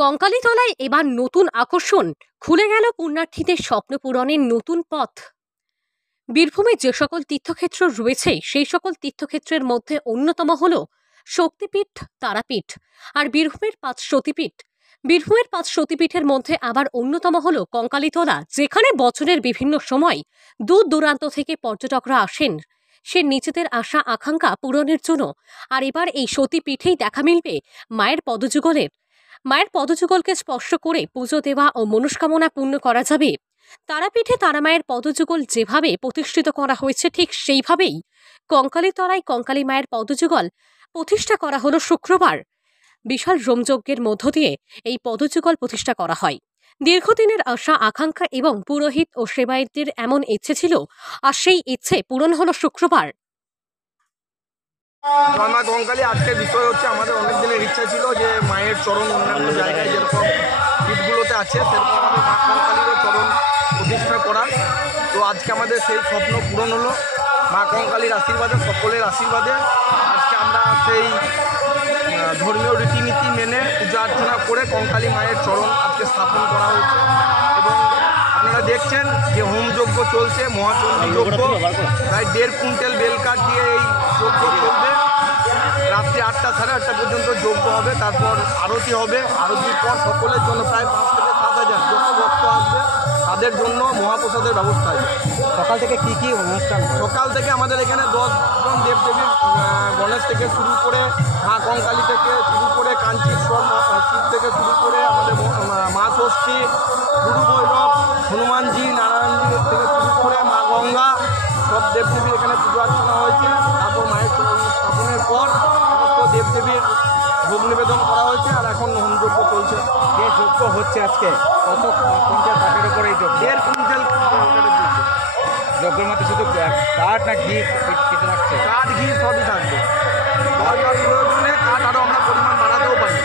কঙ্কালীতলায় এবার নতুন আকর্ষণ, খুলে গেল পুণ্যার্থীদের স্বপ্ন পূরণের নতুন পথ। বীরভূমে যে সকল তীর্থক্ষেত্র রয়েছে সেই সকল তীর্থক্ষেত্রের মধ্যে অন্যতম হল শক্তিপীঠ তারাপীঠ আর বীরভূমের 5 সতীপীঠ। বীরভূমের 5 সতীপীঠের মধ্যে আবার অন্যতম হল কঙ্কালীতলা, যেখানে বছরের বিভিন্ন সময় দূর দূরান্ত থেকে পর্যটকরা আসেন সে নিজেদের আশা আকাঙ্ক্ষা পূরণের জন্য। আর এবার এই সতীপীঠেই দেখা মিলবে মায়ের পদযুগলের। মায়ের পদযুগলকে স্পর্শ করে পুজো দেওয়া ও মনস্কামনা পূর্ণ করা যাবে। তারাপীঠে তারামায়ের পদযুগল যেভাবে প্রতিষ্ঠিত করা হয়েছে ঠিক সেইভাবেই কঙ্কালীতলায় কঙ্কালী মায়ের পদযুগল প্রতিষ্ঠা করা হলো শুক্রবার। বিশাল হোমযজ্ঞের মধ্য দিয়ে এই পদযুগল প্রতিষ্ঠা করা হয়। দীর্ঘদিনের আশা আকাঙ্ক্ষা এবং পুরোহিত ও সেবায়েতদের এমন ইচ্ছে ছিল, আর সেই ইচ্ছে পূরণ হলো শুক্রবার। মা কঙ্কালী আজকের বিষয় হচ্ছে আমাদের অনেক দিনের ইচ্ছা ছিল যে মায়ের চরণ অন্যান্য জায়গায় যেরকম পীঠগুলোতে আছে সেরকম আমাদের মা কঙ্কালীরও চরণ প্রতিষ্ঠা করার। তো আজকে আমাদের সেই স্বপ্ন পূরণ হলো মা কঙ্কালীর আশীর্বাদে, সকলের আশীর্বাদে। আজকে আমরা সেই ধর্মীয় রীতিনীতি মেনে পূজা অর্চনা করে কঙ্কালী মায়ের চরণ আজকে স্থাপন করা হয়েছে। এবং আপনারা দেখছেন যে হোমযজ্ঞ চলছে, মহাচণ্ডী যজ্ঞ, প্রায় 1.5 কুইন্টাল বেলকাঠ দিয়ে এই যজ্ঞ চলবে। রাত্রি 8টা সাড়ে 8টা পর্যন্ত যজ্ঞ হবে, তারপর আরতি হবে। আরতির পর সকলের জন্য প্রায় 5 থেকে 7,000 যত ভক্ত আসবে তাদের জন্য মহাপ্রসাদের ব্যবস্থা আছে। সকাল থেকে কি কি অনুষ্ঠান? সকাল থেকে আমাদের এখানে 10 জন দেবদেবীর, গণেশ থেকে শুরু করে মা কঙ্কালী থেকে শুরু করে কাঞ্চীশ্বর শিব থেকে শুরু করে আমাদের মা ষষ্ঠী, গুরু ভৈরব, হনুমানজি, নারায়ণজি থেকে শুরু করে মা গঙ্গা, সব দেবদেবীর এখানে পুজো অর্চনা হয়েছে। তারপর মায়ের চরণ স্থাপনের পর সমস্ত দেবদেবীর ভোগ নিবেদন করা হয়েছে। আর এখন হোমযজ্ঞ চলছে। যে যজ্ঞ হচ্ছে আজকে কত কুইন্টাল কাঠের উপরে এই যজ্ঞ? 1.5 কুইন্টাল যজ্ঞ। যজ্ঞের মধ্যে শুধু কাঠ না ঘি কেটে রাখছে? কাঠ, ঘি সবই থাকবে। দরকার প্রয়োজনে কাঠ আরও আমরা পরিমাণ বাড়াতেও পারি।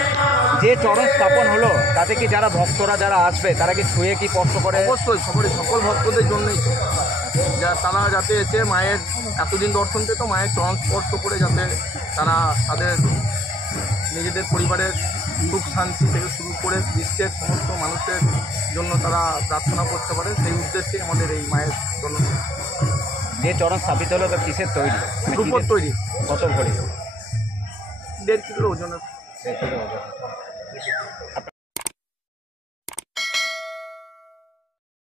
যে চরণ স্থাপন হলো তাতে কি যারা ভক্তরা যারা আসবে তারা কি ছুঁয়ে কি স্পর্শ করে? অবশ্যই সকল ভক্তদের জন্যই, তারা যাতে এসে মায়ের এতদিন দর্শন পেত, মায়ের চরণ স্পর্শ করে যাতে তারা তাদের নিজেদের পরিবারের সুখ শান্তি থেকে শুরু করে বিশ্বের সমস্ত মানুষের জন্য তারা প্রার্থনা করতে পারে, সেই উদ্দেশ্যে আমাদের এই মায়ের জন্য। যে চরণ স্থাপিত হলো তো কিসের তৈরি? রূপোর তৈরি। কত ভরি? 1.5 কিলো ওজনের।